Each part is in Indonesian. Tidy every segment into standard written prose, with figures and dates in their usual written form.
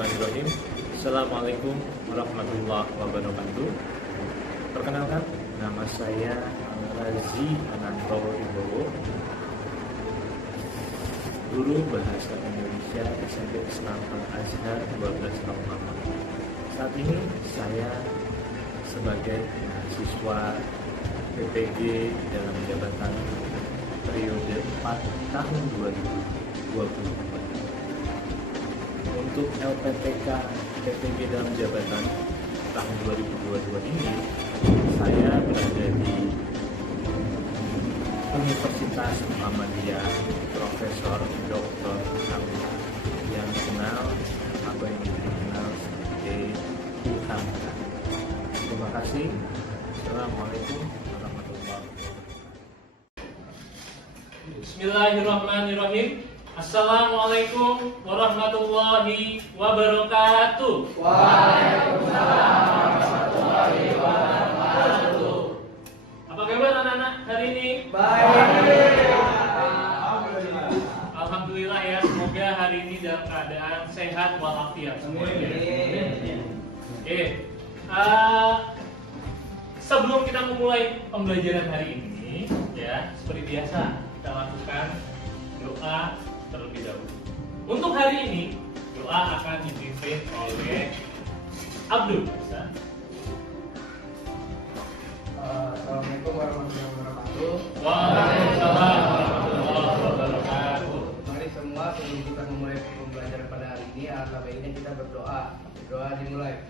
Bismillahirrahmanirrahim. Assalamualaikum warahmatullahi wabarakatuh. Perkenalkan, nama saya Al-Razi Ananto Wibowo, guru Bahasa Indonesia SMP Islam Al-Azhar 12 tahun lama. Saat ini saya sebagai mahasiswa PPG dalam jabatan periode 4 tahun 2024. Untuk LPTK PPG dalam jabatan tahun 2022 ini, saya berada di Universitas Muhammadiyah Profesor Dr. Hamka yang dikenal atau yang dikenal sebagai UHAMKA. Terima kasih. Assalamualaikum warahmatullahi wabarakatuh. Bismillahirrahmanirrahim. Assalamualaikum warahmatullahi wabarakatuh. Waalaikumsalam warahmatullahi wabarakatuh. Apa kabar anak-anak hari ini? Baik. Alhamdulillah ya, semoga hari ini dalam keadaan sehat walafiat semuanya. Oke. Sebelum kita memulai pembelajaran hari ini, ya, seperti biasa kita lakukan doa terlebih dahulu. Untuk hari ini, doa akan dipimpin oleh Abdul. Assalamualaikum warahmatullahi wabarakatuh. Waalaikumsalam warahmatullahi wabarakatuh. Mari semua sebelum kita memulai pembelajaran pada hari ini, alangkah baiknya kita berdoa. Doa dimulai.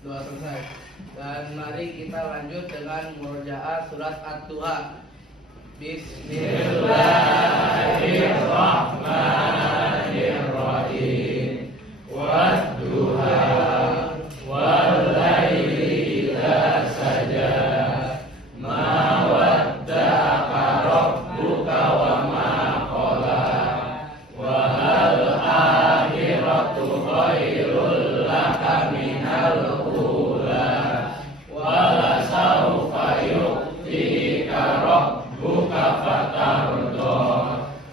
Doa selesai. Dan mari kita lanjut dengan murojaah surat At-Duha. Bismillahirrahmanirrahim. Wad-duha wal-laili idza saja. Ma wadda'aka rabbuka wa ma qala. Wa hal akhiratu khairul laka minal ula. Wa la sawfa yu'tika rabbuka fatarda.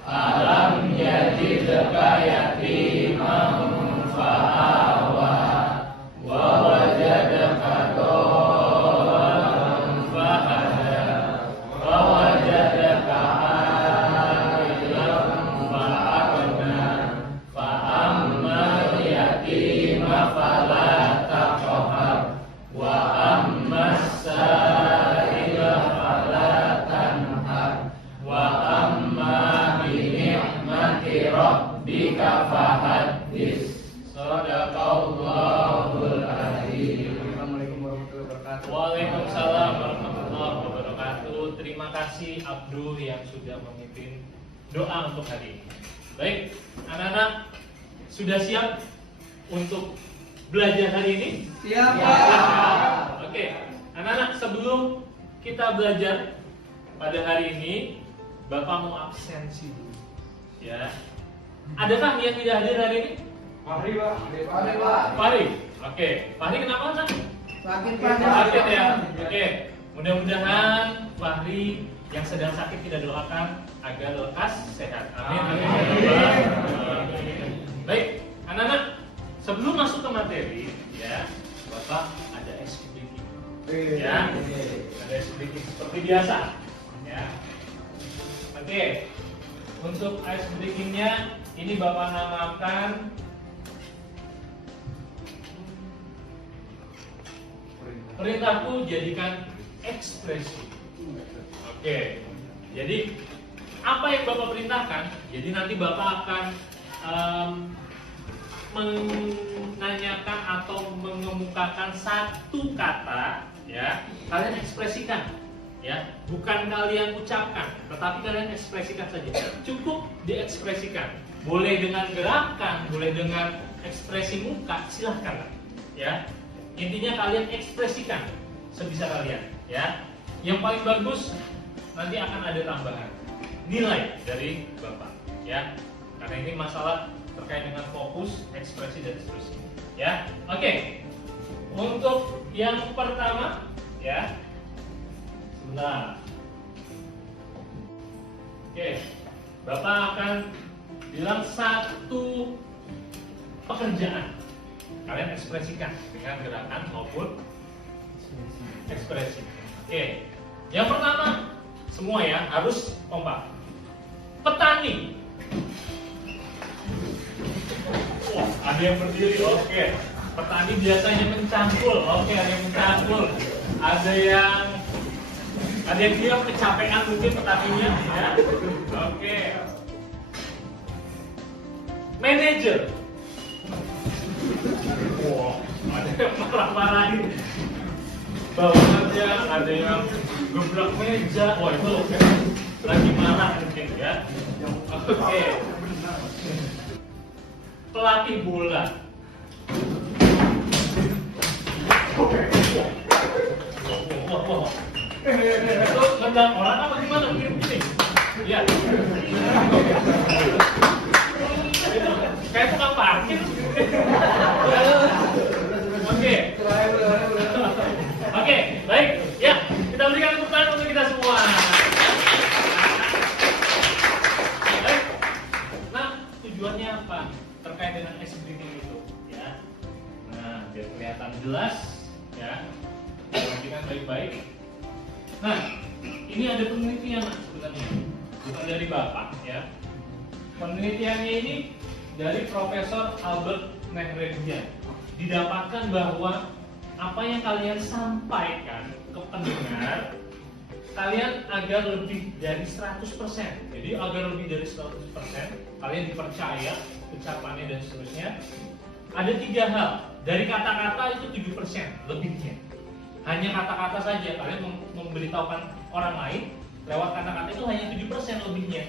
Alam yajidka yatiman fa'awa. Wa wajadaka dhallan fahada. Wa wajadaka a'ilan fa'agna. Fa'ammal yatima fala taqhar. Wa ammas sa'ila fala tanhar. Wa amma bi ni'mati rabbika fahaddits. Shadaqallahul azim. Assalamualaikum warahmatullahi wabarakatuh. Waalaikumsalam warahmatullahi wabarakatuh. Terima kasih Abdul yang sudah memimpin doa untuk hari ini. Baik, anak-anak sudah siap untuk belajar hari ini? Siap. Oke, anak-anak sebelum kita belajar pada hari ini, Bapak mau absensi dulu. Ya. Adakah yang tidak hadir hari ini? Mari, Pak. Fahri. Oke, Fahri kenapa nak? Sakit, Sakit ya. Oke, mudah-mudahan Fahri yang sedang sakit kita doakan agar lekas sehat. Amin. Baik, anak-anak, sebelum masuk ke materi, ya, Bapak ada ice breaking. Ya, ada ice breaking seperti biasa. Ya. Oke, untuk ice breakingnya ini Bapak namakan perintahku jadikan ekspresi. Oke, jadi apa yang Bapak perintahkan? Jadi nanti Bapak akan menanyakan atau mengemukakan satu kata, ya. Kalian ekspresikan, ya. Bukan kalian ucapkan, tetapi kalian ekspresikan saja. Cukup diekspresikan. Boleh dengan gerakan, boleh dengan ekspresi muka, silahkan, ya. Intinya kalian ekspresikan sebisa kalian, ya. Yang paling bagus nanti akan ada tambahan nilai dari Bapak, ya. Karena ini masalah terkait dengan fokus, ekspresi dan seterusnya, ya. Oke. Untuk yang pertama, ya. Sebentar. Oke, Bapak akan bilang satu pekerjaan. Kalian ekspresikan dengan gerakan maupun ekspresi. Oke, yang pertama semua ya harus kompak. Petani. Wah, ada yang berdiri. Oke. Petani biasanya mencangkul. Oke, ada yang mencangkul. Ada yang bilang kecapean mungkin petaninya ya. Oke. Manajer. Wah, ada yang marah-marahin. Bawahannya ada yang gebrak meja. Wah, itu lagi marah mungkin ya. Oke. Pelatih bola. Wah. Itu nendang orang apa gimana? Gini. Iya. Kayak tukang parkir. Oke, baik. Ya, kita berikan tepuk tangan untuk kita semua. Baik. Nah, tujuannya apa? Terkait dengan ice breathing itu, ya. Nah, biar kelihatan jelas, ya. Perhatikan baik-baik. Nah, ini ada penelitian sebenarnya, bukan dari Bapak, ya. Penelitiannya ini dari Profesor Albert Nehredian. Didapatkan bahwa apa yang kalian sampaikan ke pendengar, kalian agar lebih dari 100%. Jadi agar lebih dari 100%, kalian dipercaya ucapannya dan seterusnya. Ada 3 hal. Dari kata-kata itu 7% lebihnya. Hanya kata-kata saja. Kalian memberitahukan orang lain lewat kata-kata itu hanya 7% lebihnya.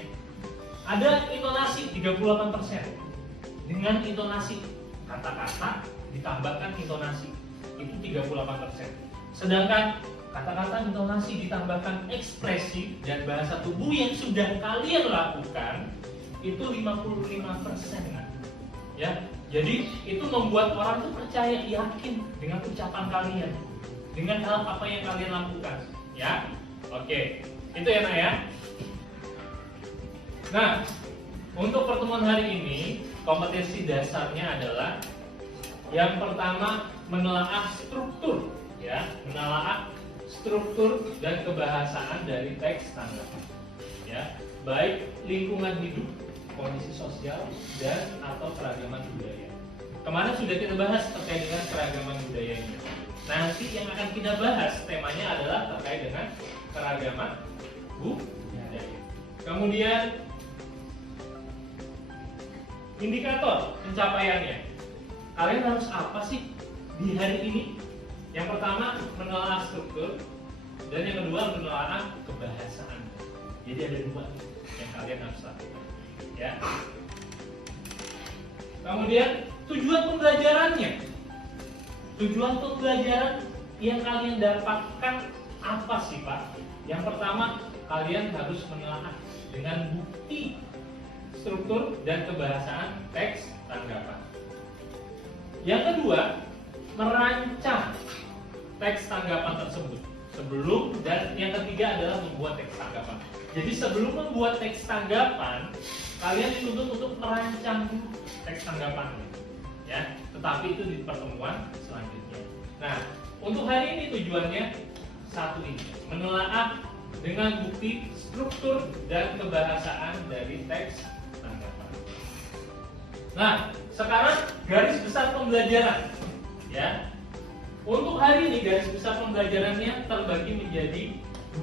Ada intonasi 38%. Dengan intonasi kata-kata ditambahkan intonasi itu 38%. Sedangkan kata-kata intonasi ditambahkan ekspresi dan bahasa tubuh yang sudah kalian lakukan itu 55%. Ya, jadi itu membuat orang tuh percaya, yakin dengan ucapan kalian, dengan hal apa yang kalian lakukan. Ya, oke, itu ya Nak ya. Nah, untuk pertemuan hari ini kompetensi dasarnya adalah yang pertama menelaah struktur, ya, menelaah struktur dan kebahasaan dari teks tanggapan, ya, baik lingkungan hidup, kondisi sosial dan atau keragaman budaya. Kemarin sudah kita bahas terkait dengan keragaman budaya ini. Nanti yang akan kita bahas temanya adalah terkait dengan keragaman budaya. Kemudian indikator pencapaiannya. Kalian harus apa sih di hari ini? Yang pertama menelaah struktur dan yang kedua menelaah kebahasaan. Jadi ada 2 yang kalian harus lakukan. Ya. Kemudian tujuan pembelajarannya. Tujuan pembelajaran yang kalian dapatkan apa sih Pak? Yang pertama kalian harus menelaah dengan bukti struktur dan kebahasaan teks tanggapan. Yang kedua, merancang teks tanggapan tersebut sebelum, dan yang ketiga adalah membuat teks tanggapan. Jadi sebelum membuat teks tanggapan, kalian dituntut untuk merancang teks tanggapannya, ya. Tetapi itu di pertemuan selanjutnya. Nah, untuk hari ini tujuannya satu ini, menelaah dengan bukti struktur dan kebahasaan dari teks tanggapan. Nah, sekarang garis besar pembelajaran, ya. Untuk hari ini garis besar pembelajarannya terbagi menjadi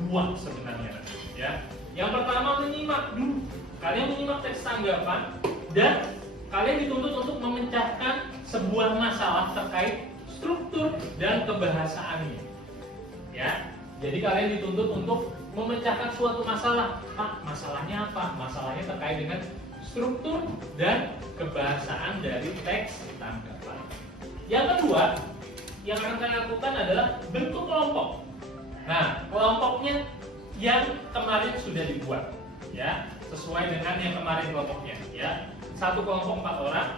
2 sebenarnya, ya. Yang pertama menyimak dulu. Kalian menyimak teks tanggapan dan kalian dituntut untuk memecahkan sebuah masalah terkait struktur dan kebahasaannya, ya. Jadi kalian dituntut untuk memecahkan suatu masalah. Pak, masalahnya apa? Masalahnya terkait dengan struktur dan kebahasaan dari teks tanggapan. Yang kedua, yang akan kalian lakukan adalah bentuk kelompok. Nah, kelompoknya yang kemarin sudah dibuat, ya, sesuai dengan yang kemarin kelompoknya, ya. Satu kelompok 4 orang.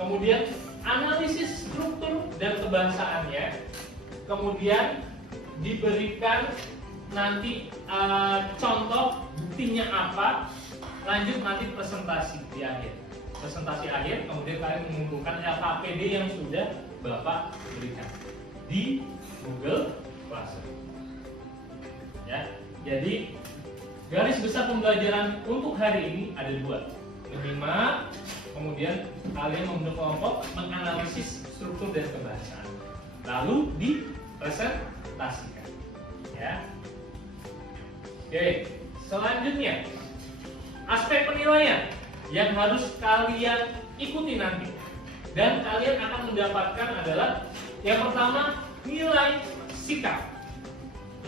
Kemudian analisis struktur dan kebahasaannya. Kemudian diberikan nanti contoh buktinya apa, lanjut nanti presentasi di akhir. Presentasi akhir, kemudian kalian mengumpulkan LKPD yang sudah Bapak berikan di Google Classroom. Ya, jadi garis besar pembelajaran untuk hari ini ada 2. Menyimak, kemudian kalian membentuk kelompok, menganalisis struktur dan kebahasaan, lalu dipresentasikan. Ya. Oke, selanjutnya aspek penilaian yang harus kalian ikuti nanti dan kalian akan mendapatkan adalah yang pertama nilai sikap.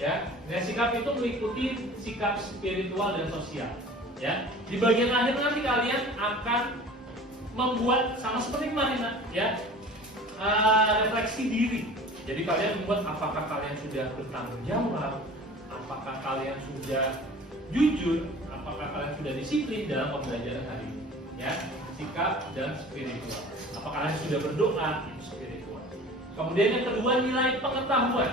Ya, nilai sikap itu meliputi sikap spiritual dan sosial. Ya, di bagian akhir nanti kalian akan membuat sama seperti kemarin, ya, refleksi diri. Jadi kalian membuat apakah kalian sudah bertanggung jawab, apakah kalian sudah jujur, apakah kalian sudah disiplin dalam pembelajaran hari ini. Ya, sikap dan spiritual. Apakah kalian sudah berdoa? Itu spiritual. Kemudian yang kedua nilai pengetahuan.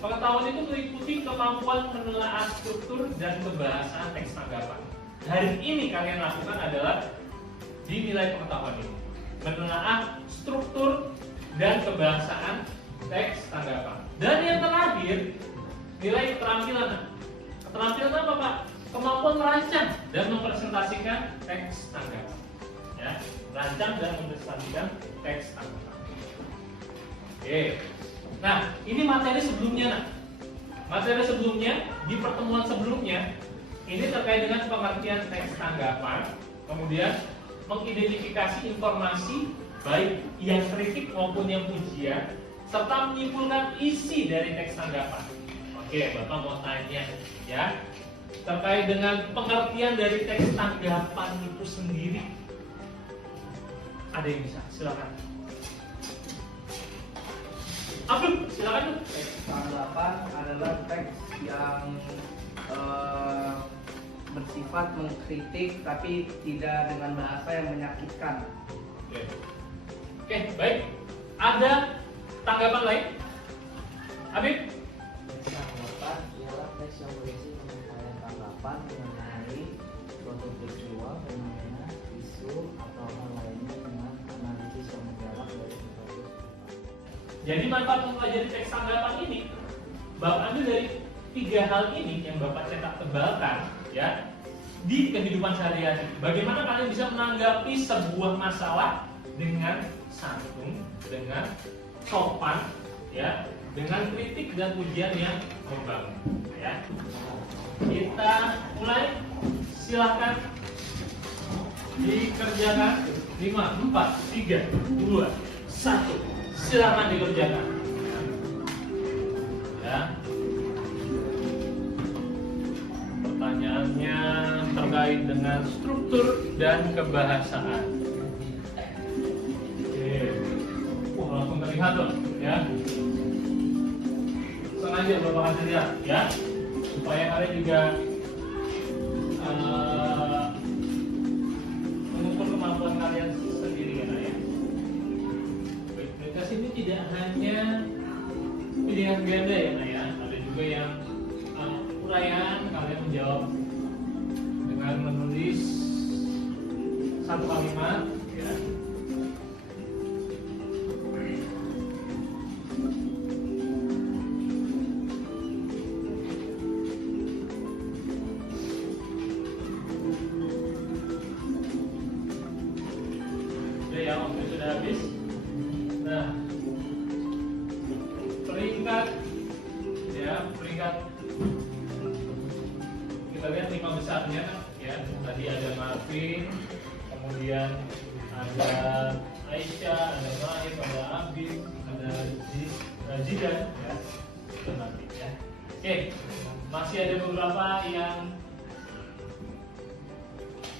Pengetahuan itu meliputi kemampuan menelaah struktur dan kebahasaan teks tanggapan. Hari ini kalian lakukan adalah di nilai pengetahuan ini, menelaah struktur dan kebahasaan teks tanggapan. Dan yang terakhir nilai keterampilan. Keterampilan apa, Pak? Kemampuan merancang dan mempresentasikan teks tanggapan. Ya, merancang dan mempresentasikan teks tanggapan. Oke. Nah, ini materi sebelumnya, Materi sebelumnya di pertemuan sebelumnya ini terkait dengan pengertian teks tanggapan, kemudian mengidentifikasi informasi baik yang kritik maupun yang pujian, serta menyimpulkan isi dari teks tanggapan. Oke, Bapak mau tanya, ya, terkait dengan pengertian dari teks tanggapan itu sendiri. Ada yang bisa? Silakan. Abdul, silakan. Teks tanggapan adalah teks yang bersifat mengkritik tapi tidak dengan bahasa yang menyakitkan. Oke, baik. Ada tanggapan lain? Habib? Teks tanggapan ialah teks yang berisi penyampaian tanggapan mengenai suatu peristiwa, fenomena, isu, atau hal lainnya dengan analisis yang mendalam dari berbagai sudut. Jadi manfaat mempelajari teks tanggapan ini, Bapak ambil dari 3 hal ini yang Bapak cetak tebalkan, ya, di kehidupan sehari-hari. Bagaimana kalian bisa menanggapi sebuah masalah dengan santun, dengan sopan, ya, dengan kritik dan pujian yang membangun. Ya. Kita mulai, silakan dikerjakan. 5, 4, 3, 2, 1. Silakan dikerjakan. Ya. Pertanyaannya terkait dengan struktur dan kebahasaan. Oke. Langsung terlihat loh, ya. Sengaja Bapak kasih lihat, ya, supaya kalian juga mengukur kemampuan kalian sendiri, ya. Baik, ini tidak hanya pilihan ganda, ya. Ada juga yang uraian, kalian menjawab dengan menulis satu kalimat, ya. Ya, waktu sudah habis. Nah, peringkat, ya, peringkat kita lihat 5 besarnya, ya. Tadi ada Marvin, kemudian ada Aisyah, ada Mahir, ada Abid, ada Zidan, ya. Itu nanti, ya. Oke, masih ada beberapa yang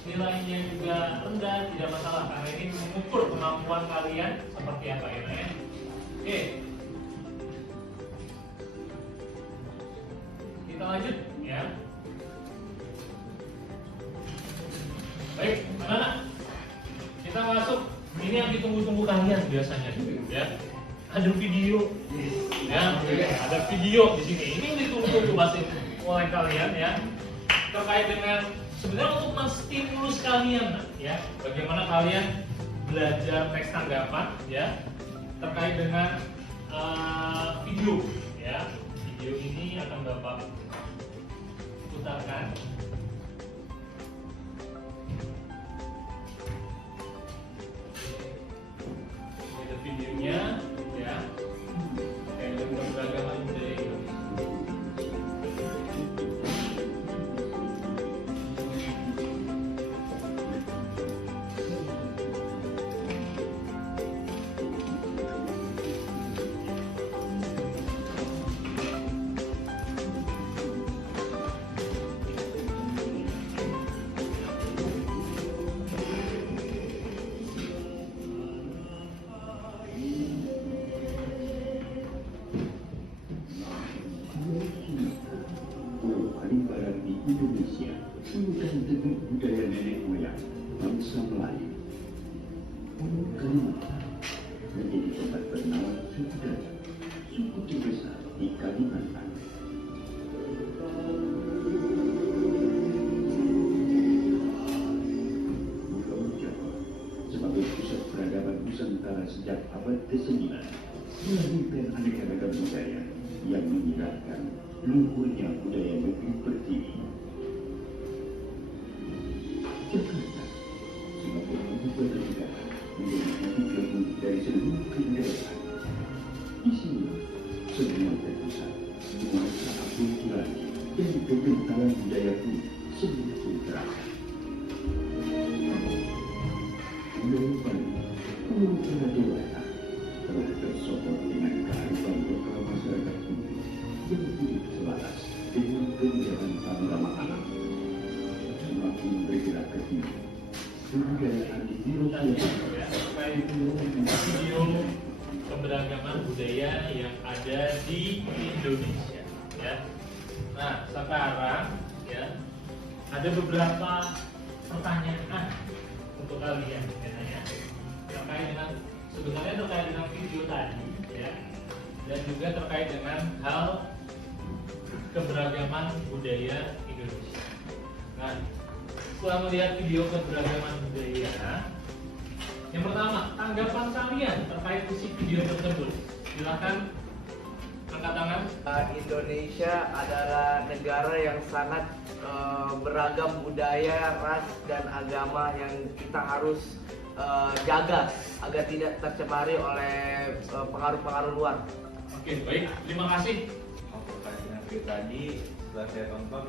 nilainya juga rendah, tidak masalah karena ini mengukur kemampuan kalian seperti apa, ya. Oke, kita lanjut, ya. Baik, anak-anak, kita masuk. Ini yang ditunggu-tunggu kalian biasanya, ya. Ada video, ya. Ada video di sini. Ini yang ditunggu ditunggu pasti oleh kalian ya, terkait dengan sebenarnya untuk menstimulus kalian ya, bagaimana kalian belajar teks tanggapan ya, terkait dengan video ya. Video ini akan Bapak putarkan. Ini ada videonya ya. Terkait dengan keberagaman budaya Indonesia. Pulau Kalibaran di Indonesia menyimpan teguh budaya nenek moyang bangsa Melayu. Pulau Kalimantan menjadi tempat bernaung suku Dayak, suku terbesar di Kalimantan. Pulau Jawa sebagai pusat peradaban Nusantara sejak abad ke-9 melahirkan aneka ragam budaya yang menyiratkan luhurnya budaya negeri pertiwi. Jakarta sebagai ibu kota negara menjadi titik gabung dari seluruh kebudayaan. Di sini semua terpusat, nuansa akulturasi dan kekentalan budaya pun semakin terasa. Pulau Bali, Pulau Jawa Dewata telah tersopot dengan kearifan lokal masyarakat ini yang hidup selaras dengan keindahan panorama alam. Semakin bergerak ke sini, kebudayaan di Indonesia Video keberagaman budaya yang ada di Indonesia ya. Nah sekarang ya ada beberapa pertanyaan untuk kalian ya, terkait dengan sebenarnya terkait dengan video tadi ya, dan juga terkait dengan hal keberagaman budaya Indonesia. Nah, setelah melihat video keberagaman budaya, yang pertama, tanggapan kalian terkait isi video tersebut. Silakan angkat tangan. Indonesia adalah negara yang sangat beragam budaya, ras dan agama yang kita harus jaga agar tidak tercemari oleh pengaruh-pengaruh luar. Oke, baik. Terima kasih. Terkait dengan video tadi, setelah saya tonton,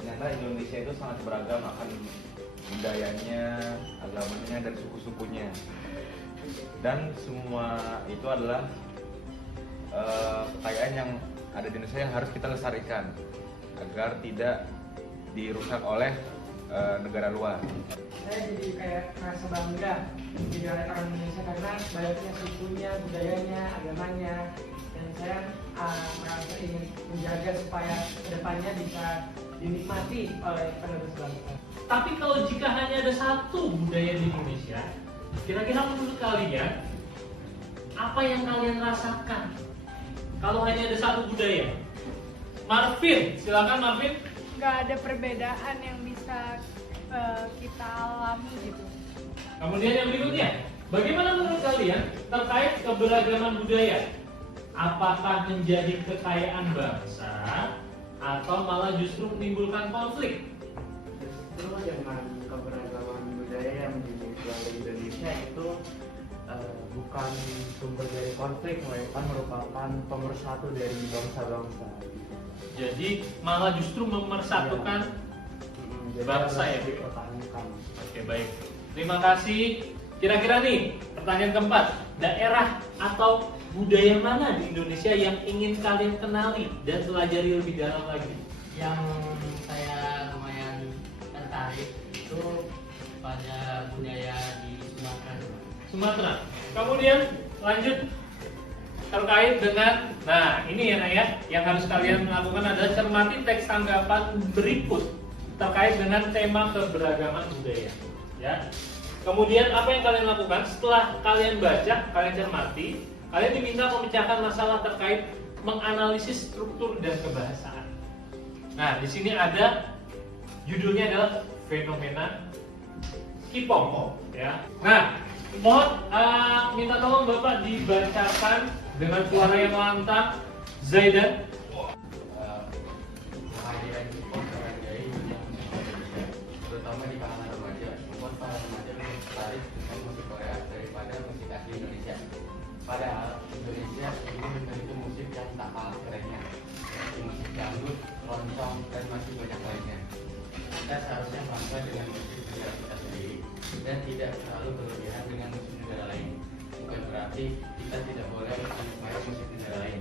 ternyata Indonesia itu sangat beragam akan budayanya, agamanya, dan suku-sukunya. Dan semua itu adalah kekayaan yang ada di Indonesia yang harus kita lestarikan agar tidak dirusak oleh negara luar. Saya jadi kayak merasa bangga jadi orang Indonesia karena banyaknya sukunya, budayanya, agamanya, dan saya merasa ingin menjaga supaya kedepannya bisa dinikmati oleh penerus bangsa. Tapi kalau jika hanya ada satu budaya di Indonesia, kira-kira menurut kalian apa yang kalian rasakan kalau hanya ada satu budaya? Marvin, silakan Marvin. Nggak ada perbedaan yang bisa kita alami gitu. Kemudian yang berikutnya, bagaimana menurut kalian terkait keberagaman budaya? Apakah menjadi kekayaan bangsa atau malah justru menimbulkan konflik? Justru dengan keberagaman budaya yang dimiliki oleh Indonesia itu bukan sumber dari konflik, melainkan merupakan pemersatu dari bangsa-bangsa. Jadi malah justru memersatukan bangsa ya. Dipertahankan. Oke, baik. Terima kasih. Kira-kira nih, pertanyaan keempat, daerah atau budaya mana di Indonesia yang ingin kalian kenali dan pelajari lebih dalam lagi? Yang saya lumayan tertarik itu pada budaya di Sumatera. Sumatera. Kemudian lanjut terkait dengan, nah ini ya Naya, yang harus kalian lakukan adalah cermati teks tanggapan berikut terkait dengan tema keberagaman budaya. Ya. Kemudian apa yang kalian lakukan setelah kalian baca, kalian cermati, kalian diminta memecahkan masalah terkait menganalisis struktur dan kebahasaan. Nah, di sini ada judulnya adalah fenomena K-pop, ya. Nah, mohon minta tolong Bapak dibacakan dengan suara yang lantang, Zaidan. Kehadiran K-pop menghargai dunia musik Indonesia, terutama di kalangan remaja, membuat para remaja lebih tertarik dengan musik Korea daripada musik asli Indonesia. Padahal Indonesia ini memiliki musik yang tak kalah kerennya, seperti musik dangdut, keroncong, dan masih banyak lainnya. Kita seharusnya bangga dengan musik negara kita sendiri dan tidak terlalu berlebihan dengan musik negara lain. Bukan berarti kita tidak boleh menikmati musik negara lain,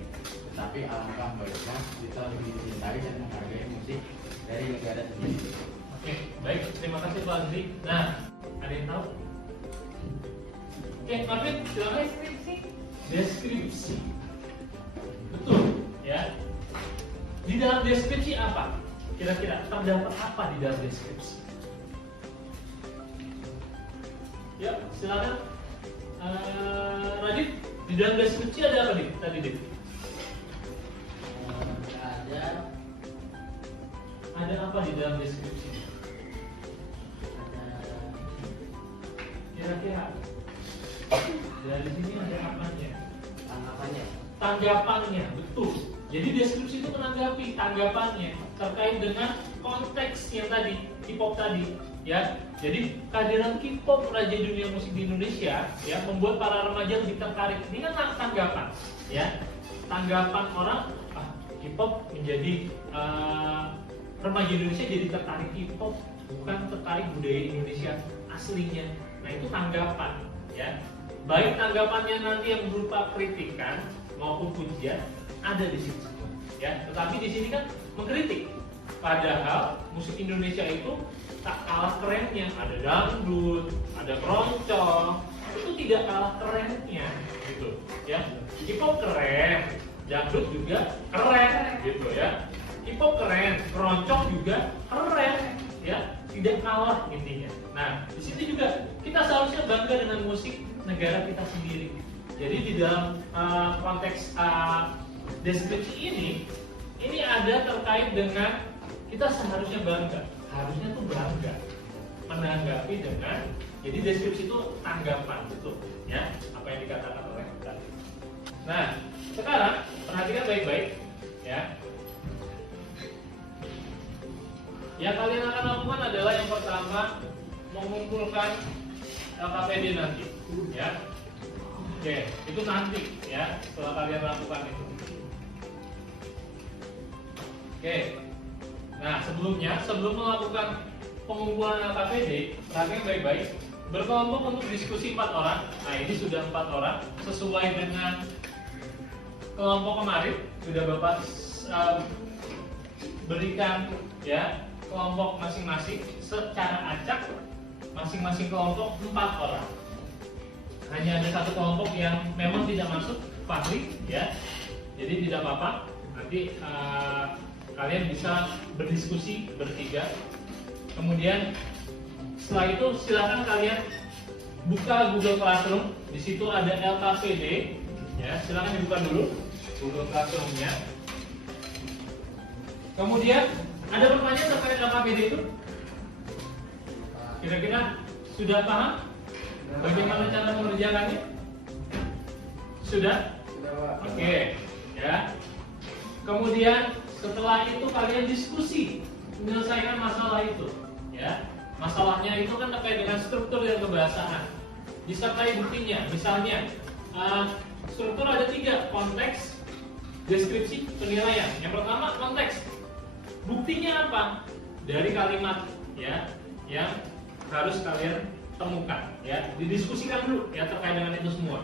tetapi alangkah baiknya kita lebih mencintai dan menghargai musik dari negara sendiri. Oke, baik, terima kasih Pak Azri. Nah, ada yang tahu? Oke, Marvin, silakan. Deskripsi. Betul, ya. Di dalam deskripsi apa? Kira-kira terdapat apa di dalam deskripsi? Ya, silakan. Radit, di dalam deskripsi ada apa nih tadi, Dit? Ada apa di dalam deskripsi? Kira-kira dari sini ada apanya? Tanggapannya, betul. Jadi deskripsi itu menanggapi tanggapannya terkait dengan konteks yang tadi, K-pop tadi, ya. Jadi kehadiran K-pop raja dunia musik di Indonesia, ya, membuat para remaja lebih tertarik. Ini kan tanggapan, ya. Tanggapan orang, K-pop menjadi remaja Indonesia jadi tertarik K-pop, bukan tertarik budaya Indonesia aslinya. Nah, itu tanggapan, ya. Baik tanggapannya nanti yang berupa kritikan maupun pujian ada di situ, ya. Tetapi di sini kan mengkritik. Padahal musik Indonesia itu tak kalah kerennya. Ada dangdut, ada keroncong, itu tidak kalah kerennya, gitu, ya. K-pop keren, dangdut juga keren, gitu, ya. K-pop keren, keroncong juga keren, ya. Tidak kalah intinya. Nah, di sini juga kita seharusnya bangga dengan musik negara kita sendiri. Jadi di dalam konteks deskripsi ini ada terkait dengan kita seharusnya bangga, harusnya tuh bangga menanggapi dengan, jadi deskripsi itu tanggapan, betul, ya, apa yang dikatakan oleh tadi. Nah, sekarang perhatikan baik-baik, ya. Yang kalian akan lakukan adalah yang pertama mengumpulkan LKPD nanti, ya. Oke, itu nanti, ya, setelah kalian lakukan itu. Oke. Nah, sebelum melakukan pengumpulan LKPD, perhatikan baik-baik. Berkelompok untuk diskusi 4 orang. Nah, ini sudah 4 orang sesuai dengan kelompok kemarin sudah Bapak berikan, ya, kelompok masing-masing secara acak. Masing-masing kelompok 4 orang. Hanya ada satu kelompok yang memang tidak masuk, Fahri, ya. Jadi tidak apa-apa. Nanti kalian bisa berdiskusi bertiga. Kemudian setelah itu silakan kalian buka Google Classroom. Di situ ada LKPD, ya. Silakan dibuka dulu Google Classroom-nya. Kemudian ada pertanyaan terkait LKPD itu? Kira-kira sudah paham bagaimana cara mengerjakannya? Sudah? Oke, ya. Kemudian setelah itu kalian diskusi menyelesaikan masalah itu, ya. Masalahnya itu kan terkait dengan struktur dan kebahasaan. Disertai buktinya, misalnya struktur ada 3, konteks, deskripsi, penilaian. Yang pertama konteks. Buktinya apa? Dari kalimat, ya, yang harus kalian temukan, ya. Didiskusikan dulu, ya, terkait dengan itu semua.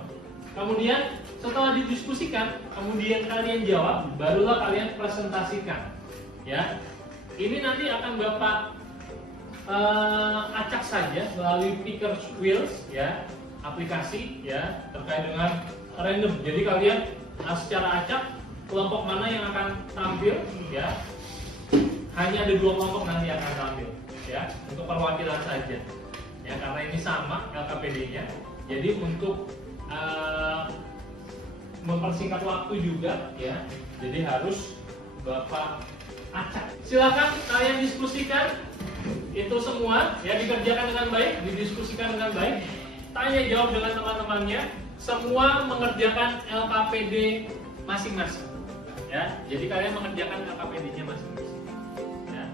Kemudian setelah didiskusikan, kemudian kalian jawab, barulah kalian presentasikan, ya. Ini nanti akan Bapak acak saja melalui Picker Wheels, ya, aplikasi, ya, terkait dengan random. Jadi kalian secara acak kelompok mana yang akan tampil, ya. Hanya ada 2 kelompok nanti yang akan tampil, ya, untuk perwakilan saja, ya, karena ini sama LKPD-nya. Jadi untuk mempersingkat waktu juga ya. Jadi harus Bapak acak. Silakan kalian diskusikan itu semua ya, dikerjakan dengan baik, didiskusikan dengan baik, tanya jawab dengan teman-temannya, semua mengerjakan LKPD masing-masing ya. Jadi kalian mengerjakan LKPD-nya masing-masing ya.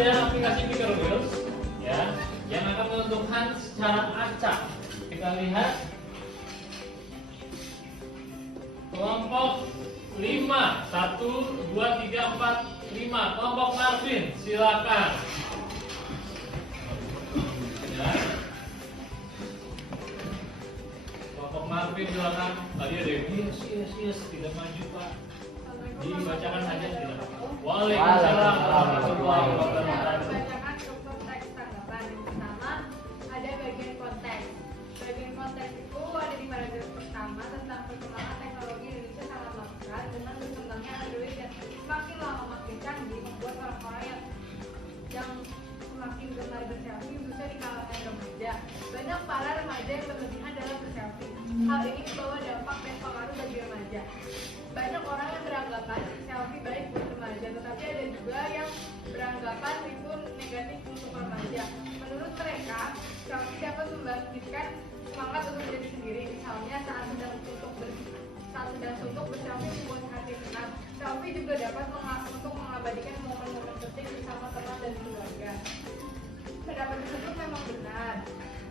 Ada aplikasi Picker Wheels ya, yang akan menentukan secara acak. Kita lihat kelompok 5, 1, 2, 3, 4, 5. Kelompok Marvin, silakan. Ya. Kelompok Marvin silakan. Tadi ada yang yes, tidak maju Pak. Dibacakan saja tidak apa-apa. Waalaikumsalam warahmatullahi wabarakatuh. Bacakan struktur teks tanggapan. Yang pertama ada bagian konteks. Bagian konteks itu ada di paragraf pertama tentang perkembangan teknologi Indonesia sangat pesat dengan berkembangnya Android yang semakin lama makin canggih membuat orang-orang yang semakin gemar berselfie khususnya di kalangan remaja. Banyak para remaja yang berlebihan dalam berselfie. Hal ini membawa dampak dan pengaruh bagi remaja. Banyak orang yang beranggapan selfie baik buat remaja, tetapi ada juga yang beranggapan itu negatif untuk remaja. Menurut mereka, selfie dapat membangkitkan semangat untuk diri sendiri. Misalnya saat sedang suntuk berselfie membuat hati tenang. Selfie juga dapat untuk mengabadikan momen-momen penting bersama teman dan keluarga. Pendapat tersebut memang benar,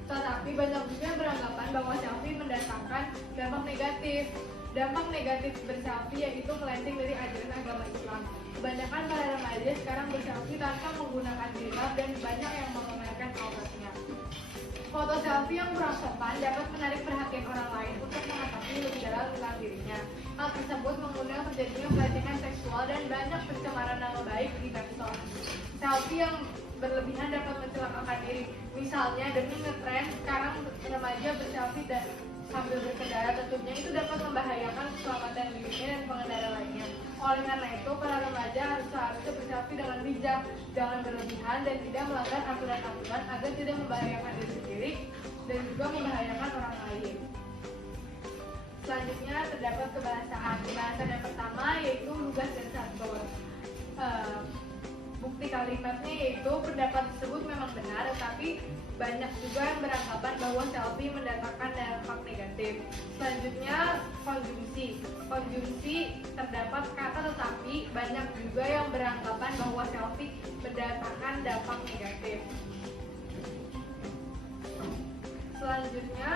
tetapi banyak juga yang beranggapan bahwa selfie mendatangkan dampak negatif. Dampak negatif berselfie yaitu melenceng dari ajaran agama Islam. Kebanyakan para remaja sekarang berselfie tanpa menggunakan jilbab dan banyak yang memamerkan auratnya. Foto selfie yang kurang sopan dapat menarik perhatian orang lain untuk mengetahui lebih dalam tentang dirinya. Hal tersebut mengundang terjadinya pelecehan seksual dan banyak pencemaran nama baik di medsos. Selfie yang berlebihan dapat mencelakakan diri. Misalnya demi ngetren sekarang remaja berselfie dan sambil berkendara, tentunya itu dapat membahayakan keselamatan dirinya dan pengendara lainnya. Oleh karena itu, para remaja seharusnya berselfie dengan bijak, jangan berlebihan dan tidak melanggar aturan-aturan agar tidak membahayakan diri sendiri dan juga membahayakan orang lain. Selanjutnya terdapat kebahasaan. Kebahasaan yang pertama yaitu lugas dan santun. Bukti kalimatnya yaitu pendapat tersebut memang benar, tetapi banyak juga yang beranggapan bahwa selfie mendatangkan dampak negatif. Selanjutnya konjungsi. Konjungsi terdapat kata tetapi banyak juga yang beranggapan bahwa selfie mendatangkan dampak negatif. Selanjutnya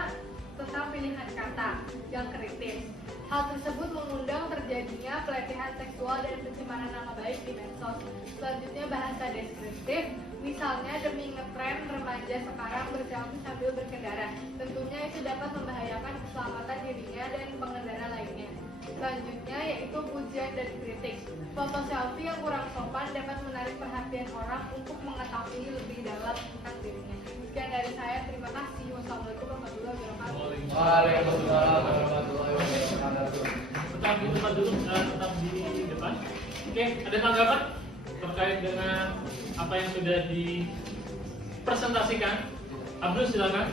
tentang pilihan kata yang kritis. Hal tersebut mengundang terjadinya pelecehan seksual dan pencemaran nama baik di medsos. Selanjutnya bahasa deskriptif, misalnya demi ngetren remaja sekarang berselfie sambil berkendara. Tentunya itu dapat membahayakan keselamatan dirinya dan pengendara lainnya. Selanjutnya yaitu pujian dan kritik. Foto selfie yang kurang sopan dapat menarik perhatian orang untuk mengetahui lebih dalam tentang dirinya. Sekian dari saya, terima kasih. Wassalamualaikum warahmatullahi wabarakatuh. Waalaikumsalam warahmatullahi wabarakatuh. Tetap di tempat dulu, tetap di depan. Oke, ada tanggapan terkait dengan apa yang sudah dipresentasikan? Abdul silakan.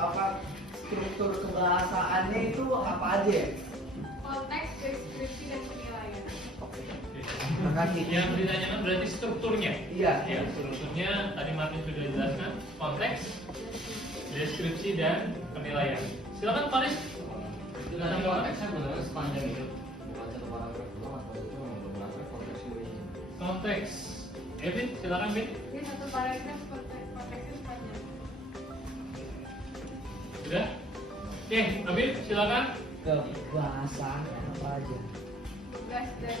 apa struktur kebahasaannya itu apa aja ya? Konteks, deskripsi, dan penilaian. Terima kasih. Yang ditanyakan berarti strukturnya. Iya. Ya, strukturnya tadi Martin sudah jelaskan, konteks, deskripsi, dan penilaian. Silakan Faris. Itu nanti konteksnya benar sepanjang itu, bukan satu paragraf doang atau itu beberapa konteks semuanya. Konteks. Evin, silakan Vin. Ini satu paragraf konteksnya sepanjang. Sudah? Oke, Abid, silakan. Kebahasaan apa aja? Tugas dan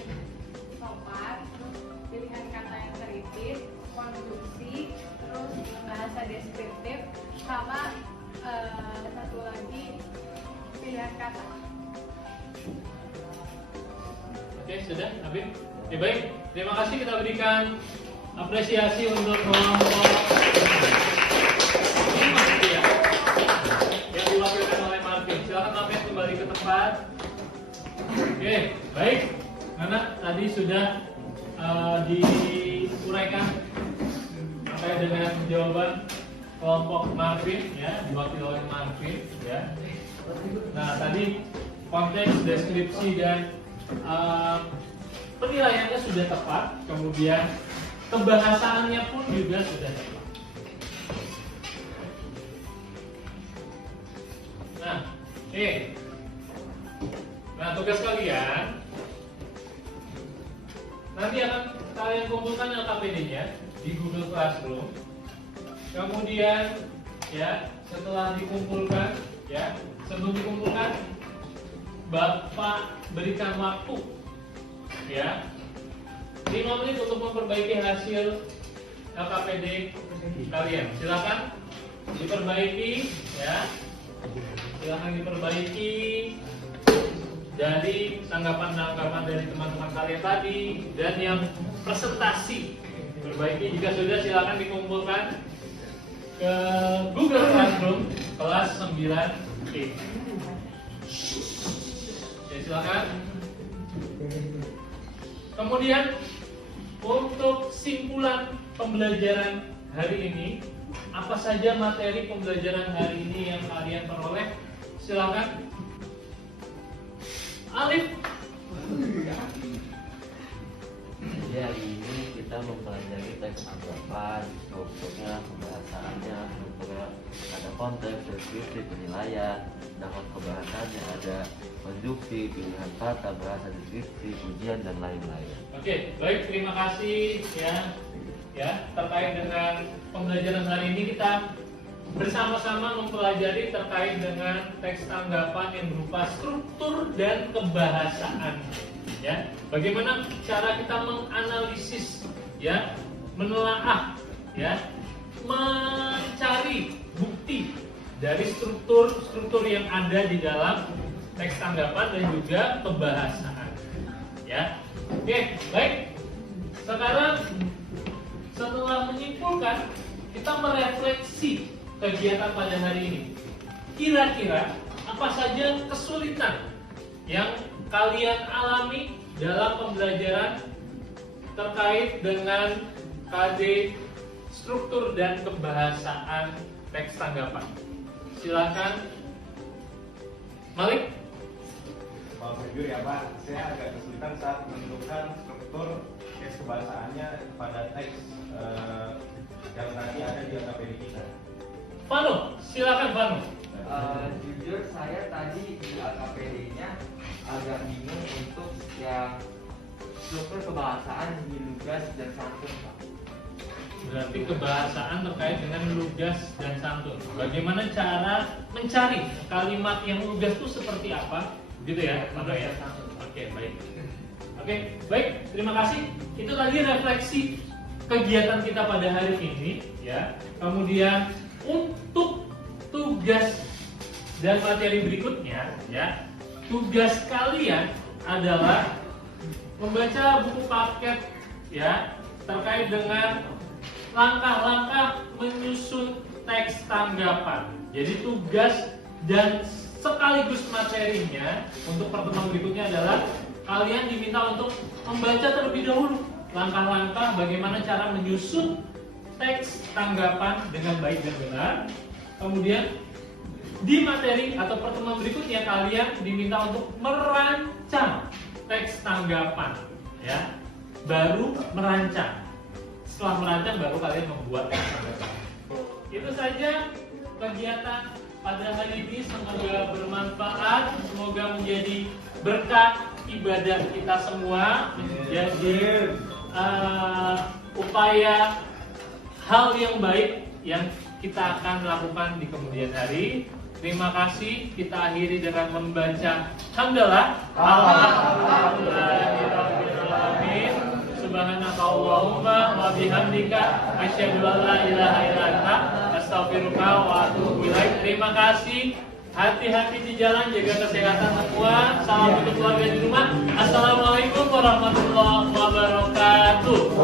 sopan, terus pilihan kata yang kritis, konstruksi, terus bahasa deskriptif, sama satu lagi pilihan kata. Oke, sudah, Abid. Ya, baik, terima kasih, kita berikan apresiasi untuk kelompok 5 ya, yang diwakilkan oleh Martin. Silakan Martin kembali ke tempat. Oke, baik. Karena tadi sudah diuraikan terkait dengan jawaban kelompok Marvin ya, diwakili oleh Marvin ya. Nah, tadi konteks, deskripsi, dan penilaiannya sudah tepat, kemudian kebahasaannya pun juga sudah tepat. Nah, nah tugas kalian nanti akan kalian kumpulkan LKPD-nya di Google Classroom. Kemudian ya, setelah dikumpulkan ya, sebelum dikumpulkan Bapak berikan waktu ya 5 menit untuk memperbaiki hasil LKPD kalian. Silakan diperbaiki ya. Silakan diperbaiki dari tanggapan-tanggapan dari teman-teman kalian tadi, dan yang presentasi perbaiki. Jika sudah, silakan dikumpulkan ke Google Classroom kelas 9E. Oke, silakan. Kemudian untuk simpulan pembelajaran hari ini, apa saja materi pembelajaran hari ini yang kalian peroleh? Silakan. Alif. Jadi hari ini kita mempelajari teks anggapan, strukturnya, pembahasannya, strukturnya ada konteks, deskripsi, penilaian, dalam kebahasannya ada konstruksi, pilihan kata, bahasa deskripsi, ujian, dan lain-lain. Oke, baik, terima kasih ya terkait dengan pembelajaran hari ini. Kita bersama-sama mempelajari terkait dengan teks tanggapan yang berupa struktur dan kebahasaan ya. Bagaimana cara kita menganalisis ya, menelaah ya, mencari bukti dari struktur yang ada di dalam teks tanggapan dan juga kebahasaan ya. Oke, baik. Sekarang setelah menyimpulkan, kita merefleksi kegiatan pada hari ini. Kira-kira apa saja kesulitan yang kalian alami dalam pembelajaran terkait dengan KD struktur dan kebahasaan teks tanggapan? Silakan, Malik. Maaf jujur ya Pak, saya agak kesulitan saat menentukan struktur teks kebahasaannya pada teks yang tadi ada di LKPD kita. Vano, silakan Vano. Jujur saya tadi di LKPD-nya agak bingung untuk yang struktur kebahasaan di lugas dan santun, Pak. Berarti kebahasaan terkait dengan lugas dan santun. Bagaimana cara mencari kalimat yang lugas itu seperti apa? Gitu ya, Vano ya. Oke, baik. Oke, baik. Terima kasih. Itu tadi refleksi kegiatan kita pada hari ini, ya. Kemudian untuk tugas dan materi berikutnya, ya, tugas kalian adalah membaca buku paket, ya, terkait dengan langkah-langkah menyusun teks tanggapan. Jadi tugas dan sekaligus materinya untuk pertemuan berikutnya adalah kalian diminta untuk membaca terlebih dahulu langkah-langkah bagaimana cara menyusun teks tanggapan dengan baik dan benar. Kemudian Di materi atau pertemuan berikutnya kalian diminta untuk merancang teks tanggapan, ya. Baru merancang. Setelah merancang baru kalian membuat teks tanggapan. Itu saja kegiatan pada hari ini, semoga bermanfaat, semoga menjadi berkat ibadah kita semua, menjadi upaya hal yang baik yang kita akan lakukan di kemudian hari. Terima kasih, kita akhiri dengan membaca hamdalah. Alhamdulillahirrahmanirrahim. Subhanakallahumma wa bihamdika asyhadu an la ilaha illa anta astaghfiruka wa atubu ilaik. Terima kasih. Hati-hati di jalan, jaga kesehatan semua. Salam untuk keluarga di rumah. Assalamualaikum warahmatullahi wabarakatuh.